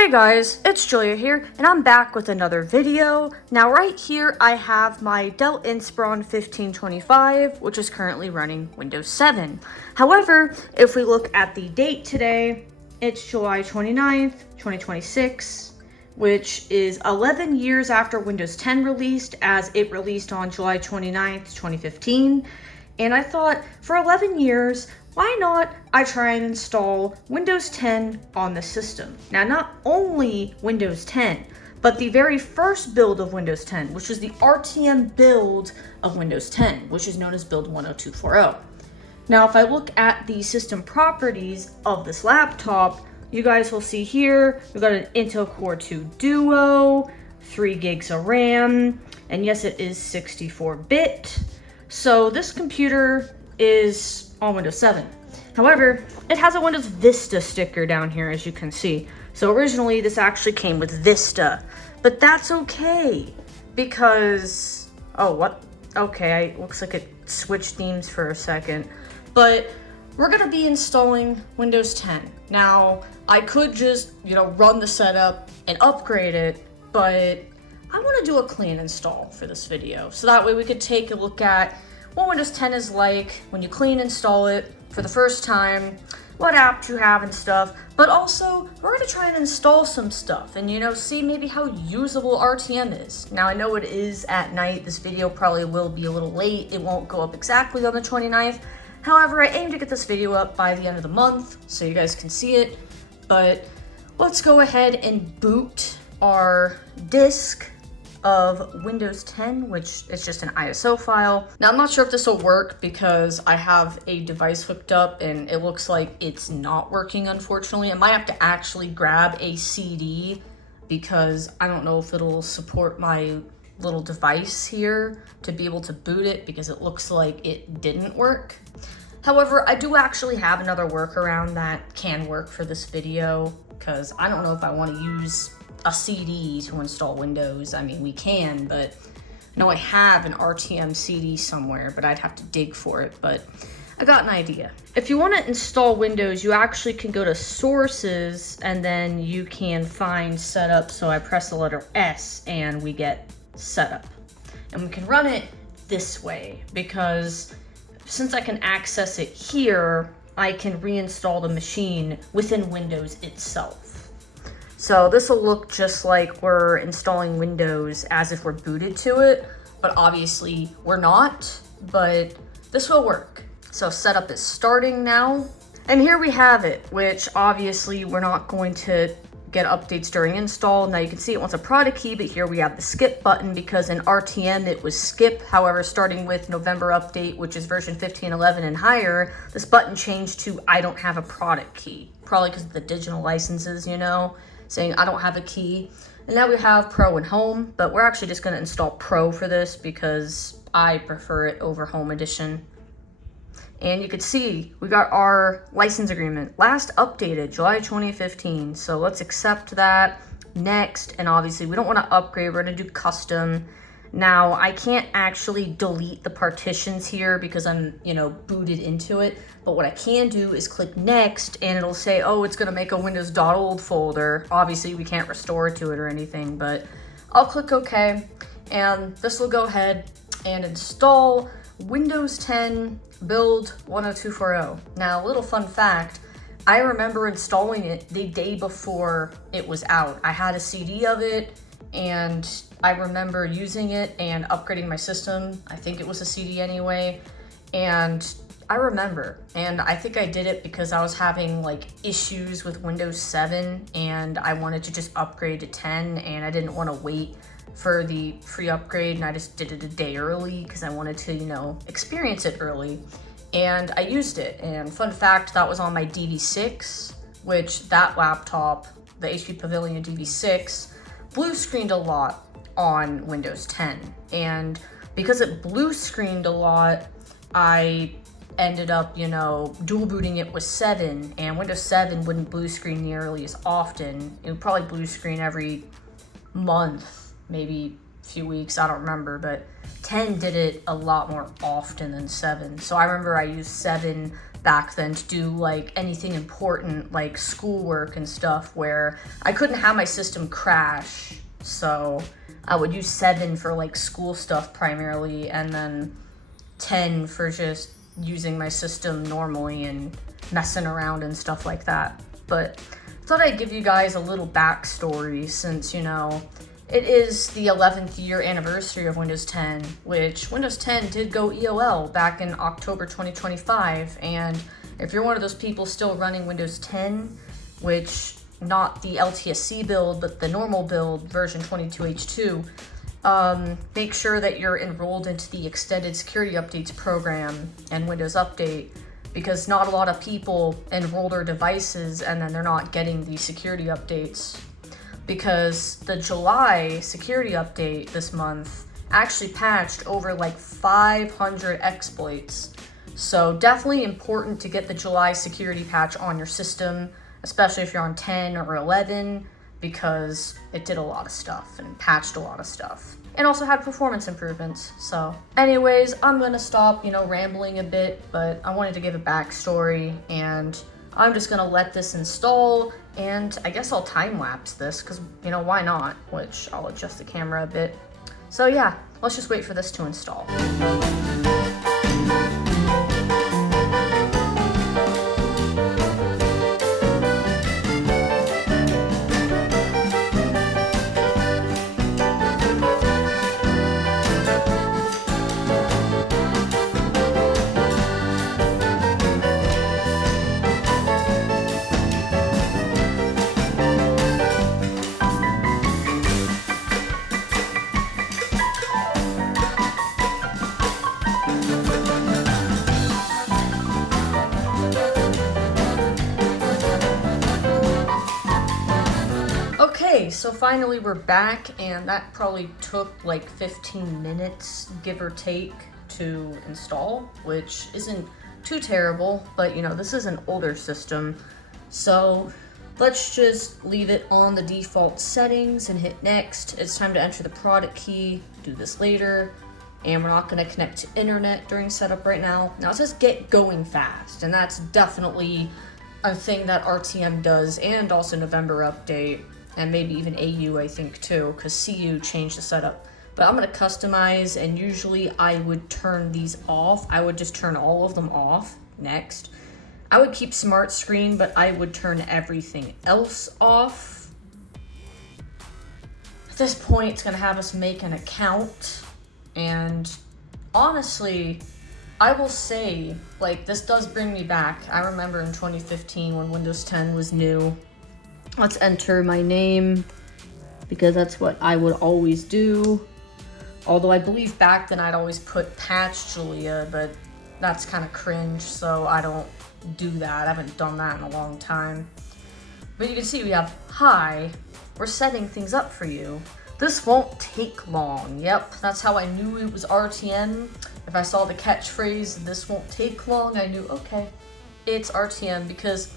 Hey guys, it's Julia here, and I'm back with another video. Now right here I have my Dell Inspiron 1525, which is currently running Windows 7. However, if we look at the date today, it's July 29th, 2026, which is 11 years after Windows 10 released, as it released on July 29th, 2015. And I thought, for 11 years, why not I try and install Windows 10 on the system? Now, not only Windows 10, but the very first build of Windows 10, which was the RTM build of Windows 10, which is known as build 10240. Now, if I look at the system properties of this laptop, you guys will see here, we've got an Intel Core 2 Duo, 3 gigs of RAM, and yes, it is 64-bit. So this computer is on Windows 7. However, it has a Windows Vista sticker down here, as you can see. So originally this actually came with Vista, but that's okay because, oh, what? Okay, looks like it switched themes for a second, but we're gonna be installing Windows 10. Now, I could just, run the setup and upgrade it, but I wanna do a clean install for this video. So that way we could take a look at what Windows 10 is like when you clean install it for the first time, what apps you have and stuff, but also we're gonna try and install some stuff and see maybe how usable RTM is. Now I know it is at night, this video probably will be a little late, it won't go up exactly on the 29th. However, I aim to get this video up by the end of the month so you guys can see it, but let's go ahead and boot our disk of Windows 10, which is just an ISO file. Now I'm not sure if this will work because I have a device hooked up and it looks like it's not working, unfortunately. I might have to actually grab a CD because I don't know if it'll support my little device here to be able to boot it because it looks like it didn't work. However, I do actually have another workaround that can work for this video because I don't know if I want to use a CD to install Windows. I mean, we can, but I know I have an RTM CD somewhere, but I'd have to dig for it, but I got an idea. If you want to install Windows, you actually can go to Sources, and then you can find Setup, so I press the letter S, and we get Setup. And we can run it this way, because since I can access it here, I can reinstall the machine within Windows itself. So this will look just like we're installing Windows as if we're booted to it, but obviously we're not, but this will work. So setup is starting now. And here we have it, which obviously we're not going to get updates during install. Now you can see it wants a product key, but here we have the skip button because in RTM it was skip. However, starting with November update, which is version 15.11 and higher, this button changed to I don't have a product key. Probably because of the digital licenses, saying I don't have a key. And now we have Pro and Home, but we're actually just gonna install Pro for this because I prefer it over Home Edition. And you can see we got our license agreement, last updated July 2015. So let's accept that, next, and obviously we don't wanna upgrade, we're gonna do custom. Now I can't actually delete the partitions here because I'm, booted into it. But what I can do is click next and it'll say, oh, it's gonna make a Windows.old folder. Obviously we can't restore to it or anything, but I'll click OK. And this will go ahead and install Windows 10 build 10240. Now, a little fun fact, I remember installing it the day before it was out. I had a CD of it and I remember using it and upgrading my system. I think it was a CD anyway. And I remember, and I think I did it because I was having issues with Windows 7 and I wanted to just upgrade to 10 and I didn't want to wait for the free upgrade, and I just did it a day early because I wanted to, experience it early. And I used it, and fun fact, that was on my DV6, which that laptop, the HP Pavilion DV6, blue screened a lot on Windows 10. And because it blue screened a lot, I ended up, dual booting it with 7, and Windows 7 wouldn't blue screen nearly as often. It would probably blue screen every month, maybe a few weeks, I don't remember, but 10 did it a lot more often than 7. So I remember I used 7 back then to do like anything important like schoolwork and stuff, where I couldn't have my system crash. So I would use 7 for like school stuff primarily, and then 10 for just using my system normally and messing around and stuff like that. But I thought I'd give you guys a little backstory, since, you know, it is the 11th year anniversary of Windows 10, which Windows 10 did go EOL back in October 2025. And if you're one of those people still running Windows 10, which not the LTSC build, but the normal build version 22H2, make sure that you're enrolled into the Extended Security Updates program and Windows Update, because not a lot of people enroll their devices and then they're not getting the security updates. Because the July security update this month actually patched over like 500 exploits. So definitely important to get the July security patch on your system, especially if you're on 10 or 11, because it did a lot of stuff and patched a lot of stuff. And also had performance improvements. So anyways, I'm gonna stop, rambling a bit, but I wanted to give a backstory, and I'm just gonna let this install, and I guess I'll time-lapse this, because, why not? Which I'll adjust the camera a bit. So yeah, let's just wait for this to install. So finally we're back, and that probably took like 15 minutes, give or take, to install, which isn't too terrible, but this is an older system. So let's just leave it on the default settings and hit next. It's time to enter the product key, do this later, and we're not going to connect to internet during setup right now. Now it says get going fast, and that's definitely a thing that RTM does, and also November update. And maybe even AU, I think, too, because CU changed the setup. But I'm going to customize, and usually I would turn these off. I would just turn all of them off. Next. I would keep smart screen, but I would turn everything else off. At this point, it's going to have us make an account. And honestly, I will say, this does bring me back. I remember in 2015 when Windows 10 was new. Let's enter my name, because that's what I would always do. Although I believe back then I'd always put Patch Julia, but that's kind of cringe, so I don't do that. I haven't done that in a long time. But you can see we have, hi, we're setting things up for you. This won't take long. Yep, that's how I knew it was RTM. If I saw the catchphrase, this won't take long, I knew, okay, it's RTM, because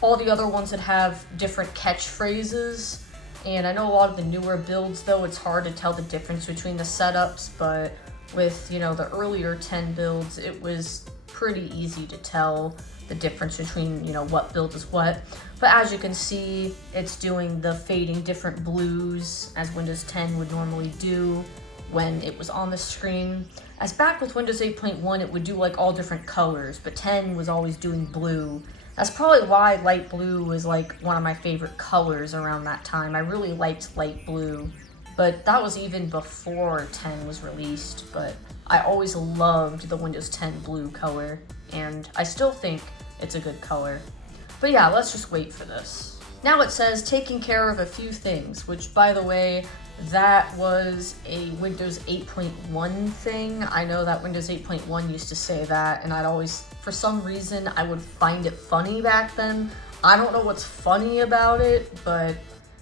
all the other ones that have different catchphrases, and I know a lot of the newer builds, though, it's hard to tell the difference between the setups, but with, the earlier 10 builds, it was pretty easy to tell the difference between, what build is what. But as you can see, it's doing the fading different blues, as Windows 10 would normally do when it was on the screen. As back with Windows 8.1, it would do, all different colors, but 10 was always doing blue. That's probably why light blue was one of my favorite colors around that time. I really liked light blue, but that was even before 10 was released. But I always loved the Windows 10 blue color, and I still think it's a good color. But yeah, let's just wait for this. Now it says taking care of a few things, which, by the way, that was a Windows 8.1 thing. I know that Windows 8.1 used to say that, and I'd always, for some reason, I would find it funny back then. I don't know what's funny about it, but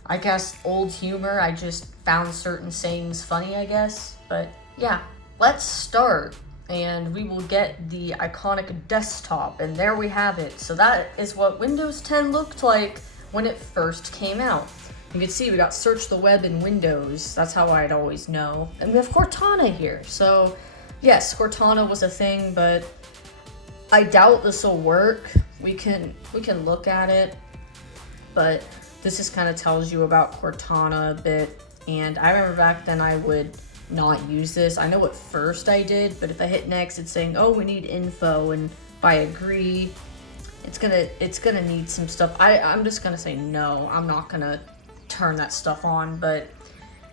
I guess old humor, I just found certain sayings funny, I guess. But yeah, let's start, and we will get the iconic desktop, and there we have it. So that is what Windows 10 looked like when it first came out. You can see we got search the web in Windows. That's how I'd always know. And we have Cortana here. So yes, Cortana was a thing, but I doubt this will work. We can look at it, but this just kind of tells you about Cortana a bit. And I remember back then I would not use this. I know at first I did, but if I hit next, it's saying, oh, we need info, and if I agree, it's gonna need some stuff. I'm just gonna say no. I'm not gonna turn that stuff on. But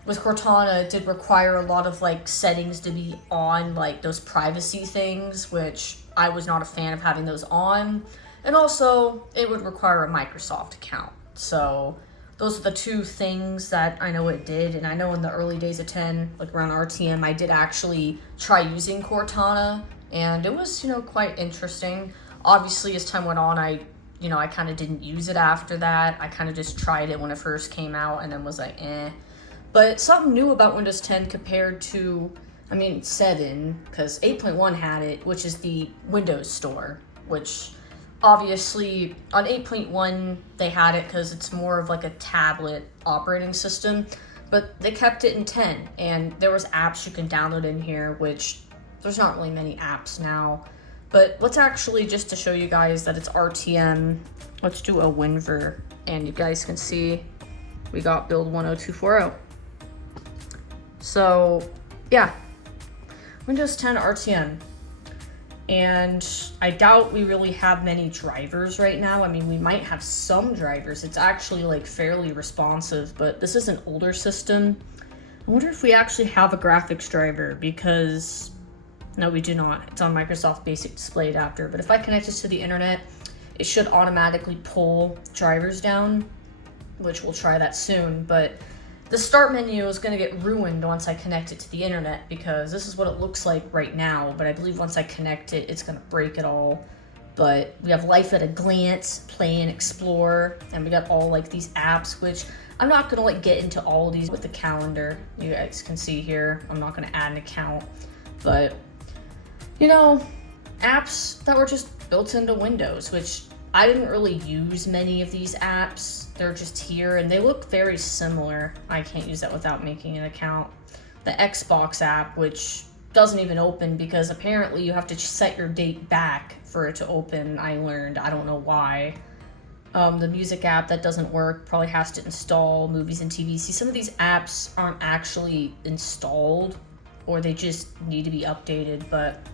with Cortana, it did require a lot of like settings to be on, like those privacy things, which I was not a fan of having those on. And also, it would require a Microsoft account. So those are the two things that I know it did. And I know in the early days of 10, like around RTM, I did actually try using Cortana, and it was, quite interesting. Obviously, as time went on, I kind of didn't use it after that. I kind of just tried it when it first came out and then was like, eh. But something new about Windows 10 compared to, 7, because 8.1 had it, which is the Windows Store, which obviously on 8.1 they had it because it's more of like a tablet operating system, but they kept it in 10, and there was apps you can download in here, which there's not really many apps now. But let's actually, just to show you guys that it's RTM, let's do a WinVer, and you guys can see we got build 10240. So yeah, Windows 10 RTM. And I doubt we really have many drivers right now. We might have some drivers. It's actually like fairly responsive, but this is an older system. I wonder if we actually have a graphics driver, because no, we do not. It's on Microsoft Basic Display Adapter. But if I connect this to the internet, it should automatically pull drivers down, which we'll try that soon. But the start menu is going to get ruined once I connect it to the internet, because this is what it looks like right now, but I believe once I connect it, it's going to break it all. But we have Life at a Glance, Play and Explore, and we got all like these apps, which I'm not going to like get into all of these with the calendar. You guys can see here, I'm not going to add an account, but apps that were just built into Windows, which I didn't really use many of these apps. They're just here, and they look very similar. I can't use that without making an account. The Xbox app, which doesn't even open because apparently you have to set your date back for it to open, I learned. I don't know why. The music app, that doesn't work. Probably has to install movies and TV. See, some of these apps aren't actually installed, or they just need to be updated, but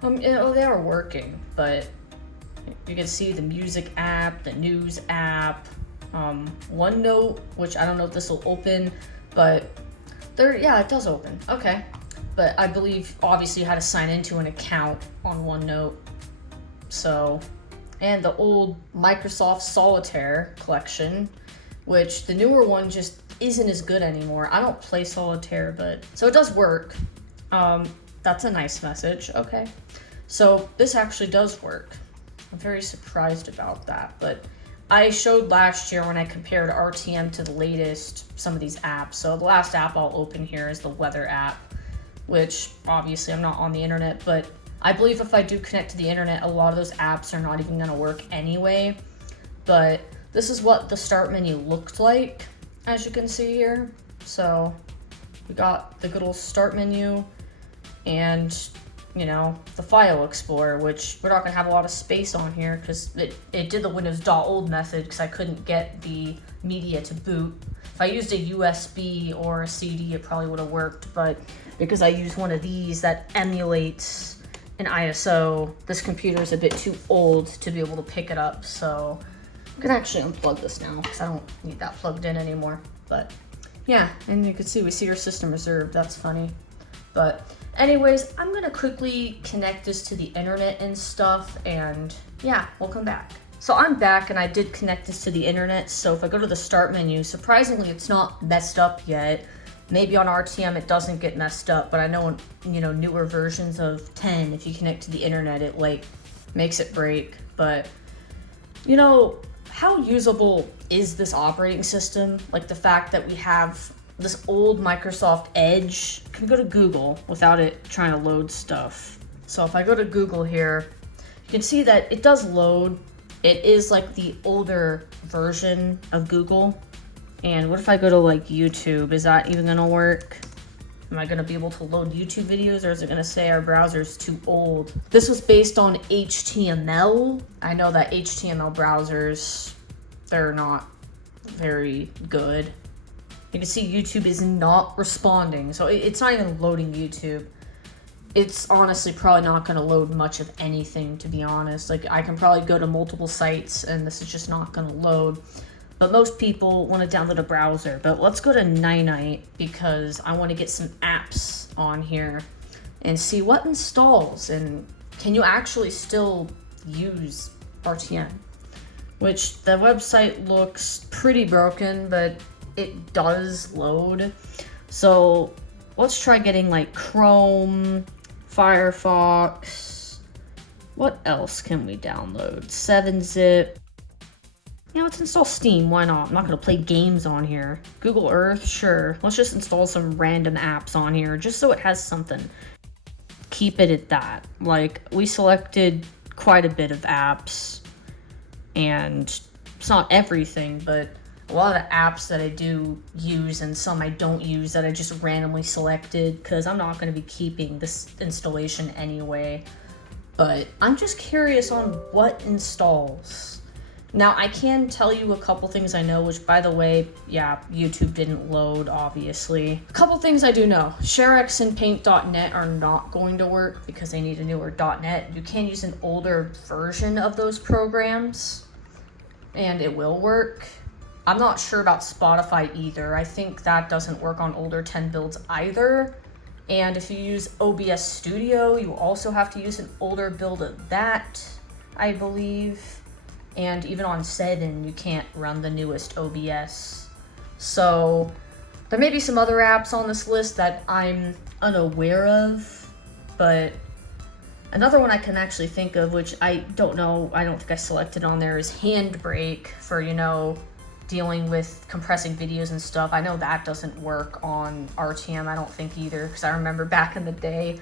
they are working. But you can see the music app, the news app, OneNote, which I don't know if this will open, but yeah, it does open. Okay. But I believe obviously you had to sign into an account on OneNote. So, and the old Microsoft Solitaire collection, which the newer one just isn't as good anymore. I don't play Solitaire, but so it does work. That's a nice message. Okay. So this actually does work. I'm very surprised about that, but I showed last year when I compared RTM to the latest, some of these apps. So the last app I'll open here is the weather app, which obviously I'm not on the internet, but I believe if I do connect to the internet, a lot of those apps are not even going to work anyway. But this is what the start menu looked like, as you can see here. So we got the good old start menu and, the file explorer, which we're not going to have a lot of space on here because it did the Windows.old method because I couldn't get the media to boot. If I used a USB or a CD, it probably would have worked, but because I use one of these that emulates an ISO, this computer is a bit too old to be able to pick it up, so I'm gonna actually unplug this now because I don't need that plugged in anymore. But yeah, and you can see we see your system reserved. That's funny. But anyways, I'm gonna quickly connect this to the internet and stuff, and yeah, we'll come back. So I'm back, and I did connect this to the internet. So if I go to the start menu, surprisingly, it's not messed up yet. Maybe on RTM it doesn't get messed up, but I know in newer versions of 10, if you connect to the internet, it like makes it break. But how usable is this operating system? Like the fact that we have this old Microsoft Edge. You can go to Google without it trying to load stuff. So if I go to Google here, you can see that it does load. It is like the older version of Google. And what if I go to like YouTube? Is that even gonna work? Am I going to be able to load YouTube videos, or is it going to say our browser's too old? This was based on HTML. I know that HTML browsers, they're not very good. You can see YouTube is not responding, so it's not even loading YouTube. It's honestly probably not going to load much of anything, to be honest. Like, I can probably go to multiple sites and this is just not going to load. But most people want to download a browser. But let's go to Night because I want to get some apps on here and see what installs, and can you actually still use RTM? Which the website looks pretty broken, but it does load. So let's try getting like Chrome, Firefox. What else can we download? 7-zip. Yeah, let's install Steam. Why not? I'm not going to play games on here. Google Earth, sure. Let's just install some random apps on here just so it has something. Keep it at that. Like, we selected quite a bit of apps, and it's not everything, but a lot of the apps that I do use and some I don't use that I just randomly selected because I'm not going to be keeping this installation anyway. But I'm just curious on what installs. Now, I can tell you a couple things I know, which, by the way, yeah, YouTube didn't load, obviously. A couple things I do know. ShareX and Paint.net are not going to work because they need a newer .net. You can use an older version of those programs, and it will work. I'm not sure about Spotify either. I think that doesn't work on older 10 builds either. And if you use OBS Studio, you also have to use an older build of that, I believe. And even on 7, you can't run the newest OBS. So there may be some other apps on this list that I'm unaware of, but another one I can actually think of, which I don't know, I don't think I selected on there, is Handbrake for, you know, dealing with compressing videos and stuff. I know that doesn't work on RTM, I don't think either, because I remember back in the day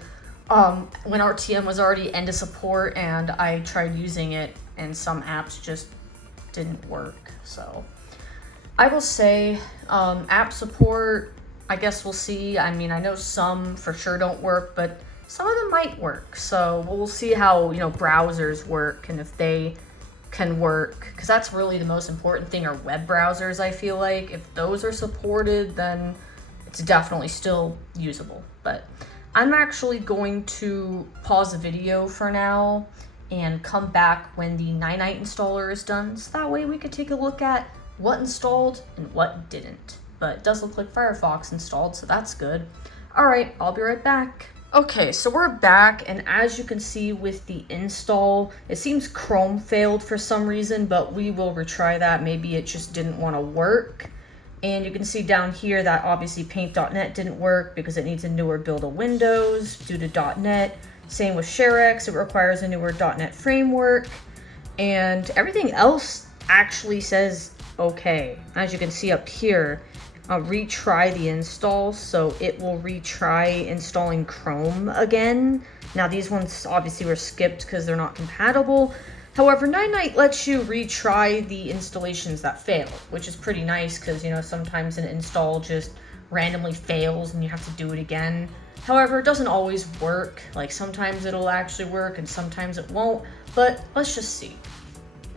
when RTM was already end of support and I tried using it and some apps just didn't work. So I will say app support, I guess we'll see. I mean, I know some for sure don't work, but some of them might work. So we'll see how, you know, browsers work and if they can work, because that's really the most important thing, are web browsers. I feel like if those are supported, then it's definitely still usable. But I'm actually going to pause the video for now and come back when the Night installer is done, so that way we could take a look at what installed and what didn't. But it does look like Firefox installed, so that's good. All right, I'll be right back. Okay, so we're back, and as you can see with the install, it seems Chrome failed for some reason, but we will retry that. Maybe it just didn't want to work. And you can see down here that obviously Paint.net didn't work because it needs a newer build of Windows due to .net. Same with ShareX, it requires a newer .net framework. And everything else actually says okay. As you can see up here, I'll retry the install, so it will retry installing Chrome again. Now these ones obviously were skipped because they're not compatible. However, Night lets you retry the installations that fail, which is pretty nice because, you know, sometimes an install just randomly fails and you have to do it again. However, it doesn't always work. Like, sometimes it'll actually work and sometimes it won't, but let's just see.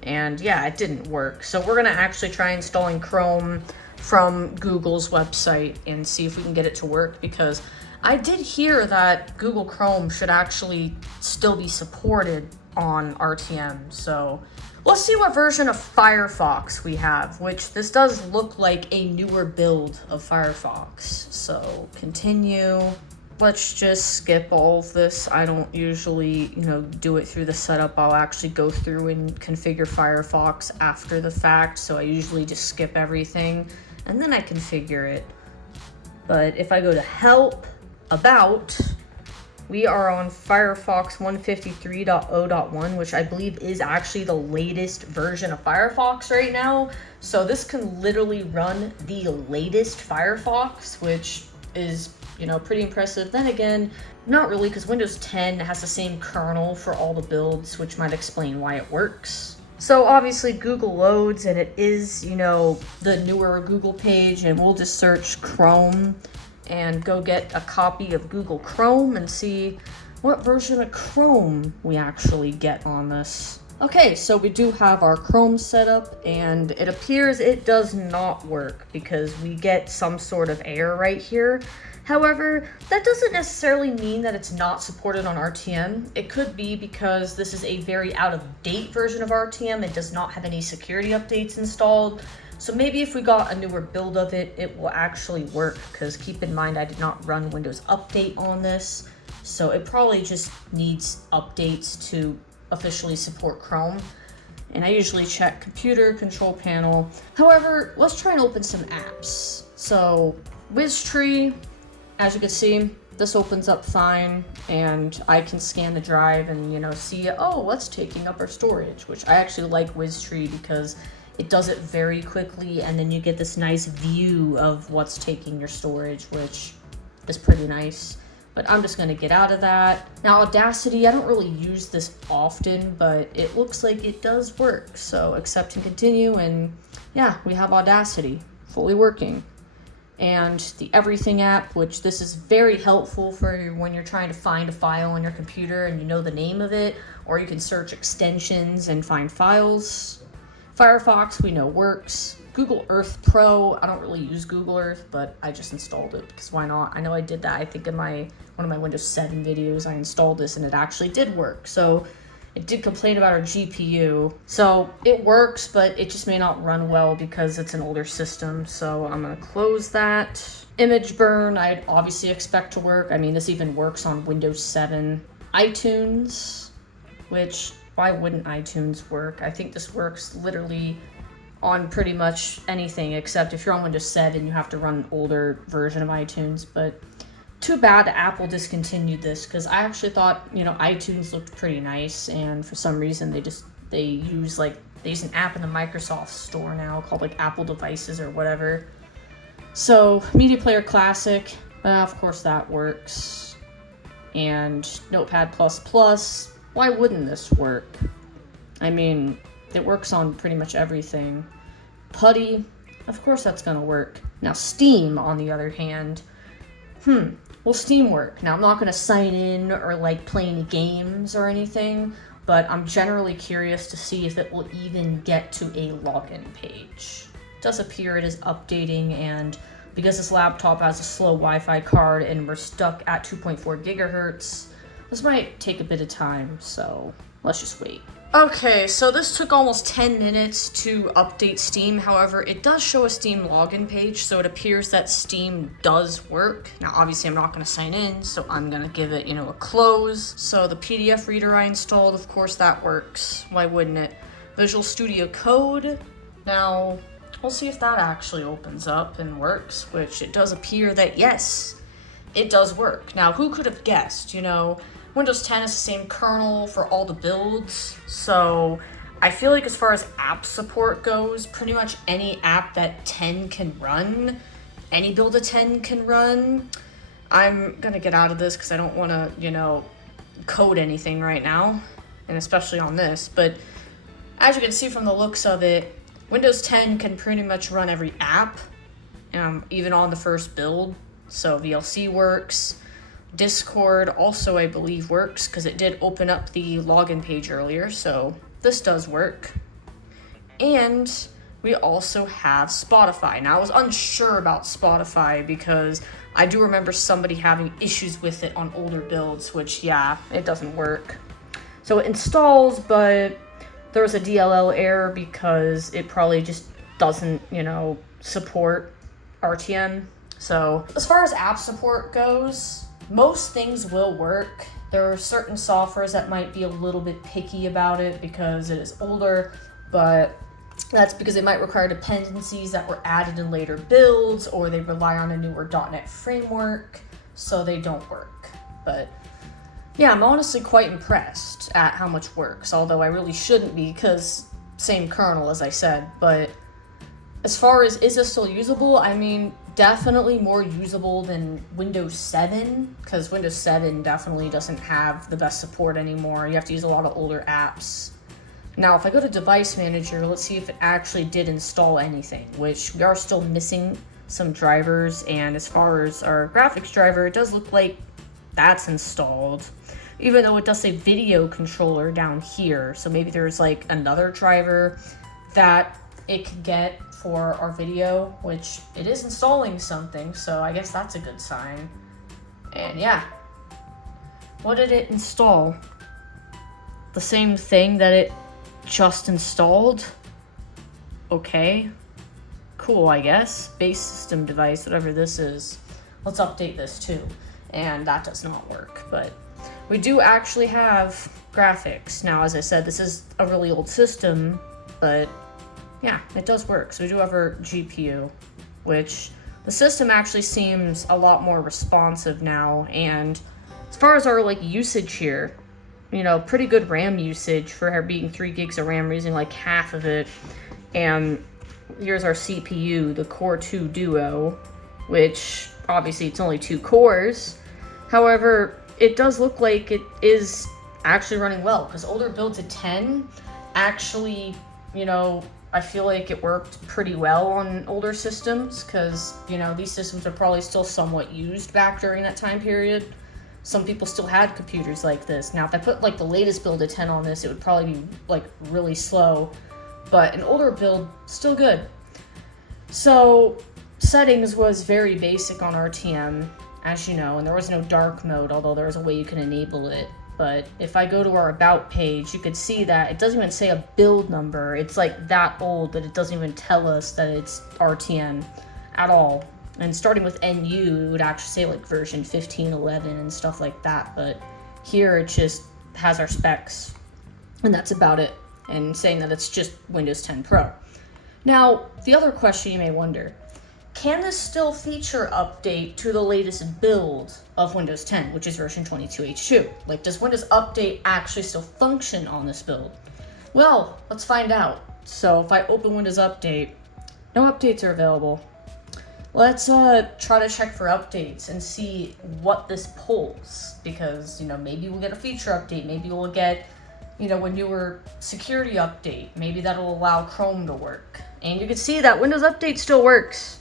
And yeah, it didn't work. So we're gonna actually try installing Chrome from Google's website and see if we can get it to work, because I did hear that Google Chrome should actually still be supported on RTM. So let's see what version of Firefox we have, which this does look like a newer build of Firefox. So continue. Let's just skip all of this. I don't usually, you know, do it through the setup. I'll actually go through and configure Firefox after the fact. So I usually just skip everything and then I configure it. But if I go to help, about, we are on Firefox 153.0.1, which I believe is actually the latest version of Firefox right now. So this can literally run the latest Firefox, which is, you know, pretty impressive. Then again, not really, because Windows 10 has the same kernel for all the builds, which might explain why it works. So obviously Google loads, and it is, you know, the newer Google page, and we'll just search Chrome. and go get a copy of Google Chrome and see what version of Chrome we actually get on this. Okay, so we do have our Chrome set up, and it appears it does not work because we get some sort of error right here. However, that doesn't necessarily mean that it's not supported on RTM. It could be because this is a very out-of-date version of RTM. It does not have any security updates installed. So maybe if we got a newer build of it, it will actually work, because keep in mind I did not run Windows Update on this. So it probably just needs updates to officially support Chrome. And I usually check computer, control panel. However, let's try and open some apps. So WizTree, as you can see, this opens up fine, and I can scan the drive and, you know, see, oh, what's taking up our storage, which I actually like WizTree because it does it very quickly, and then you get this nice view of what's taking your storage, which is pretty nice. But I'm just going to get out of that. Now, Audacity, I don't really use this often, but it looks like it does work. So accept and continue, and yeah, we have Audacity fully working. And the Everything app, which this is very helpful for when you're trying to find a file on your computer and you know the name of it, or you can search extensions and find files. Firefox, we know works. Google Earth Pro, I don't really use Google Earth, but I just installed it because why not? I know I did that, I think in one of my Windows 7 videos, I installed this and it actually did work. So it did complain about our GPU. So it works, but it just may not run well because it's an older system. So I'm gonna close that. Image burn, I'd obviously expect to work. I mean, this even works on Windows 7. iTunes, which, why wouldn't iTunes work? I think this works literally on pretty much anything, except if you're on Windows 7, you have to run an older version of iTunes. But too bad Apple discontinued this, because I actually thought, you know, iTunes looked pretty nice, and for some reason they use an app in the Microsoft Store now called like Apple Devices or whatever. So Media Player Classic, of course that works. And Notepad++, why wouldn't this work? I mean, it works on pretty much everything. Putty, of course that's gonna work. Now Steam, on the other hand, will Steam work? Now I'm not gonna sign in or like play any games or anything, but I'm generally curious to see if it will even get to a login page. It does appear it is updating, and because this laptop has a slow Wi-Fi card and we're stuck at 2.4 gigahertz, this might take a bit of time, so let's just wait. Okay, so this took almost 10 minutes to update Steam. However, it does show a Steam login page, so it appears that Steam does work. Now, obviously, I'm not going to sign in, so I'm going to give it, a close. So the PDF reader I installed, of course, that works. Why wouldn't it? Visual Studio Code. Now, we'll see if that actually opens up and works, which it does appear that, yes, it does work. Now, who could have guessed, Windows 10 is the same kernel for all the builds, so I feel like as far as app support goes, pretty much any app that 10 can run, any build of 10 can run. I'm gonna get out of this because I don't want to, code anything right now, and especially on this, but as you can see from the looks of it, Windows 10 can pretty much run every app, even on the first build, so VLC works. Discord also, I believe, works because it did open up the login page earlier, so this does work. And we also have Spotify. Now, I was unsure about Spotify because I do remember somebody having issues with it on older builds, which, yeah, it doesn't work. So it installs, but there was a DLL error because it probably just doesn't, support RTM. So as far as app support goes, most things will work. There are certain softwares that might be a little bit picky about it because it is older, but that's because it might require dependencies that were added in later builds, or they rely on a newer .NET framework, so they don't work. But yeah, I'm honestly quite impressed at how much works, although I really shouldn't be because same kernel as I said. But as far as is this still usable, I mean, definitely more usable than Windows 7, because Windows 7 definitely doesn't have the best support anymore. You have to use a lot of older apps. Now, if I go to Device Manager, let's see if it actually did install anything, which we are still missing some drivers, and as far as our graphics driver, it does look like that's installed, even though it does say video controller down here. So maybe there's like another driver that it could get for our video, which it is installing something, so I guess that's a good sign. And yeah, what did it install? The same thing that it just installed? Okay, cool, I guess. Base system device, whatever this is. Let's update this too. And that does not work, but we do actually have graphics. Now, as I said, this is a really old system, but yeah, it does work. So we do have our GPU, which the system actually seems a lot more responsive now. And as far as our like usage here, you know, pretty good RAM usage for her being 3 gigs of RAM. We're using like half of it. And here's our CPU, the Core 2 Duo, which obviously it's only 2 cores. However, it does look like it is actually running well, because older builds at 10 actually, you know, I feel like it worked pretty well on older systems, because, you know, these systems are probably still somewhat used back during that time period. Some people still had computers like this. Now, if I put like the latest build at 10 on this, it would probably be like really slow, but an older build, still good. So settings was very basic on RTM, as you know, and there was no dark mode, although there was a way you can enable it. But if I go to our about page, you could see that it doesn't even say a build number. It's like that old that it doesn't even tell us that it's RTM at all. And starting with NU, it would actually say like version 15.11 and stuff like that. But here it just has our specs, and that's about it. And saying that it's just Windows 10 Pro. Now, the other question you may wonder, can this still feature update to the latest build of Windows 10, which is version 22H2? Like, does Windows Update actually still function on this build? Well, let's find out. So if I open Windows Update, no updates are available. Let's try to check for updates and see what this pulls, because, you know, maybe we'll get a feature update, maybe we'll get, you know, a newer security update, maybe that'll allow Chrome to work. And you can see that Windows Update still works,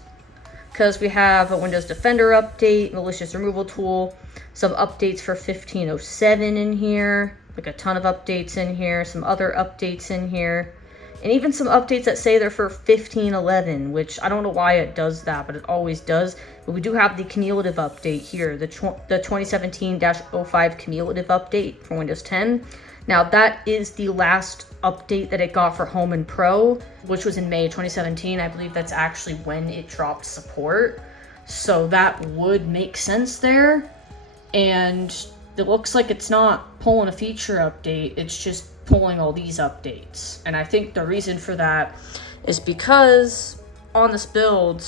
because we have a Windows Defender update, malicious removal tool, some updates for 15.07 in here, like a ton of updates in here, some other updates in here, and even some updates that say they're for 15.11, which I don't know why it does that, but it always does. But we do have the cumulative update here, the 2017-05 cumulative update for Windows 10. Now, that is the last update that it got for Home and Pro, which was in May 2017. I believe that's actually when it dropped support. So that would make sense there. And it looks like it's not pulling a feature update. It's just pulling all these updates. And I think the reason for that is because on this build,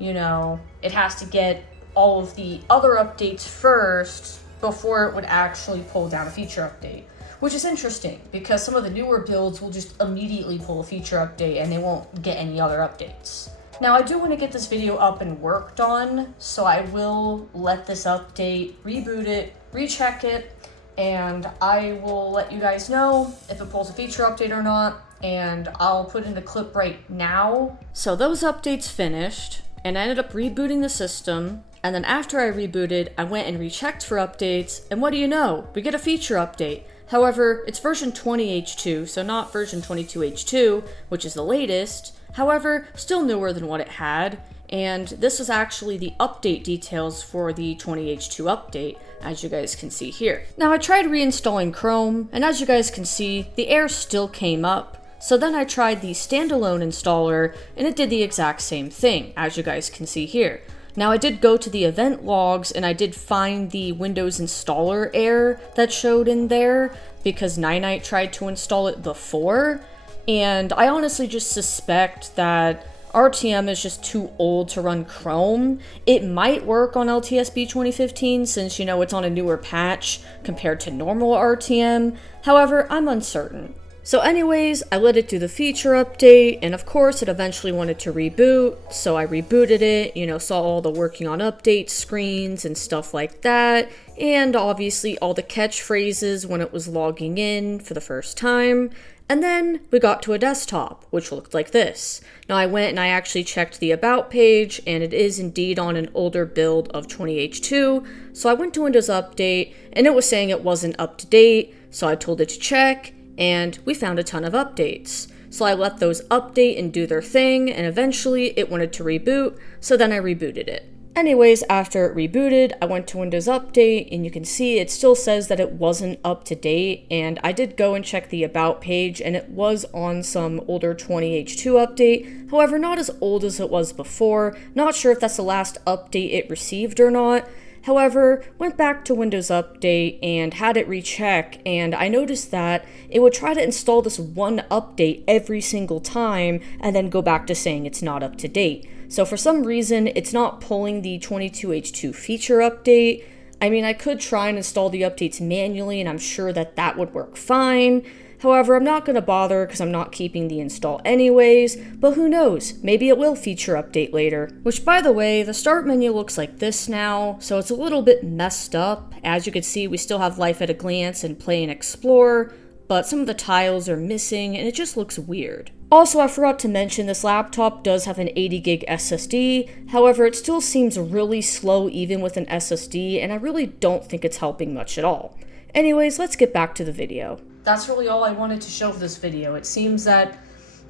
you know, it has to get all of the other updates first before it would actually pull down a feature update. Which is interesting, because some of the newer builds will just immediately pull a feature update and they won't get any other updates. Now, I do want to get this video up and worked on, so I will let this update, reboot it, recheck it, and I will let you guys know if it pulls a feature update or not, and I'll put in the clip right now. So those updates finished, and I ended up rebooting the system. And then after I rebooted, I went and rechecked for updates, and what do you know? We get a feature update. However, it's version 20H2, so not version 22H2, which is the latest. However, still newer than what it had, and this is actually the update details for the 20H2 update, as you guys can see here. Now, I tried reinstalling Chrome, and as you guys can see, the error still came up. So then I tried the standalone installer, and it did the exact same thing, as you guys can see here. Now, I did go to the event logs and I did find the Windows installer error that showed in there, because Ninite tried to install it before, and I honestly just suspect that RTM is just too old to run Chrome. It might work on LTSB 2015 since, you know, it's on a newer patch compared to normal RTM. However, I'm uncertain. So anyways, I let it do the feature update, and of course it eventually wanted to reboot, so I rebooted it, you know, saw all the working on update screens and stuff like that, and obviously all the catchphrases when it was logging in for the first time. And then we got to a desktop, which looked like this. Now I went and I actually checked the About page, and it is indeed on an older build of 20H2. So I went to Windows Update, and it was saying it wasn't up to date, so I told it to check, and we found a ton of updates. So I let those update and do their thing, and eventually it wanted to reboot, so then I rebooted it. Anyways, after it rebooted, I went to Windows Update, and you can see it still says that it wasn't up to date, and I did go and check the About page, and it was on some older 20H2 update, however, not as old as it was before. Not sure if that's the last update it received or not. However, went back to Windows Update and had it recheck, and I noticed that it would try to install this one update every single time, and then go back to saying it's not up to date. So for some reason, it's not pulling the 22H2 feature update. I mean, I could try and install the updates manually, and I'm sure that that would work fine. However, I'm not going to bother because I'm not keeping the install anyways, but who knows, maybe it will feature update later. Which, by the way, the start menu looks like this now, so it's a little bit messed up. As you can see, we still have Life at a Glance and Play and Explore, but some of the tiles are missing and it just looks weird. Also, I forgot to mention this laptop does have an 80 gig SSD, however it still seems really slow even with an SSD, and I really don't think it's helping much at all. Anyways, let's get back to the video. That's really all I wanted to show for this video. It seems that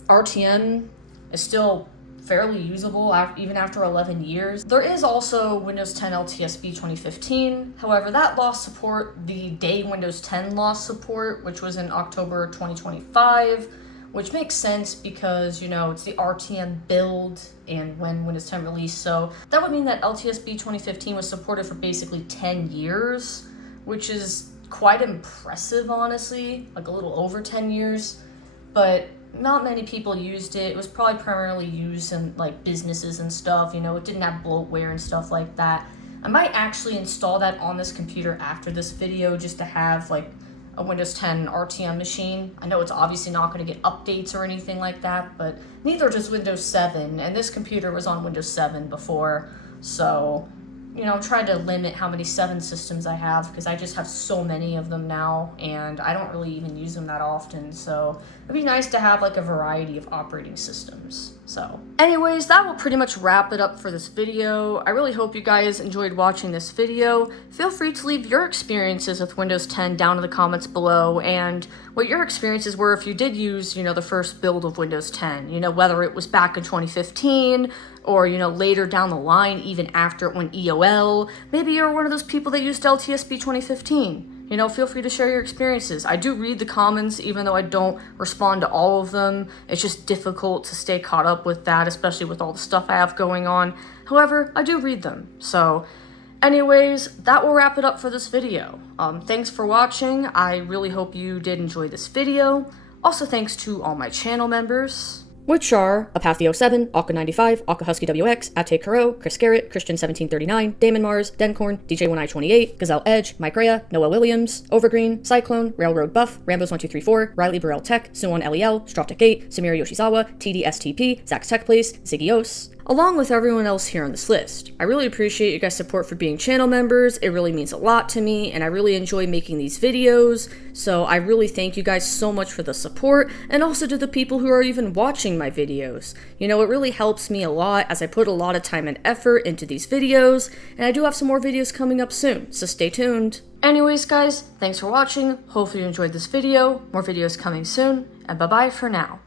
RTM is still fairly usable even after 11 years. There is also Windows 10 LTSB 2015, however that lost support the day Windows 10 lost support, which was in October 2025, which makes sense because, you know, it's the RTM build and when Windows 10 released, so that would mean that LTSB 2015 was supported for basically 10 years, which is quite impressive, honestly, like a little over 10 years, but not many people used it. It was probably primarily used in like businesses and stuff, you know, it didn't have bloatware and stuff like that. I might actually install that on this computer after this video just to have like a Windows 10 RTM machine. I know it's obviously not going to get updates or anything like that, but neither does Windows 7, and this computer was on Windows 7 before, so you know, I'm trying to limit how many 7 systems I have because I just have so many of them now and I don't really even use them that often, so it'd be nice to have like a variety of operating systems. So anyways, that will pretty much wrap it up for this video. I really hope you guys enjoyed watching this video. Feel free to leave your experiences with Windows 10 down in the comments below and what your experiences were if you did use, you know, the first build of Windows 10, you know, whether it was back in 2015 or, you know, later down the line, even after it went EOL. Maybe you're one of those people that used LTSB 2015. You know, feel free to share your experiences. I do read the comments, even though I don't respond to all of them. It's just difficult to stay caught up with that, especially with all the stuff I have going on. However, I do read them. So anyways, that will wrap it up for this video. Thanks for watching. I really hope you did enjoy this video. Also, thanks to all my channel members, which are Apathio7, Aka95, AkaHuskyWX, Ate Kuro, Chris Garrett, Christian1739, Damon Mars, Dencorn, DJ1928, Gazelle Edge, Mike Rea, Noah Williams, Overgreen, Cyclone, Railroad Buff, Rambos1234, Riley Burrell Tech, Suwon LEL, Stroptic 8, Samir Yoshizawa, TDSTP, Zach's Tech Place, Ziggyos, along with everyone else here on this list. I really appreciate you guys' support for being channel members. It really means a lot to me, and I really enjoy making these videos, so I really thank you guys so much for the support, and also to the people who are even watching my videos. You know, it really helps me a lot as I put a lot of time and effort into these videos, and I do have some more videos coming up soon, so stay tuned. Anyways, guys, thanks for watching. Hopefully you enjoyed this video. More videos coming soon, and bye-bye for now.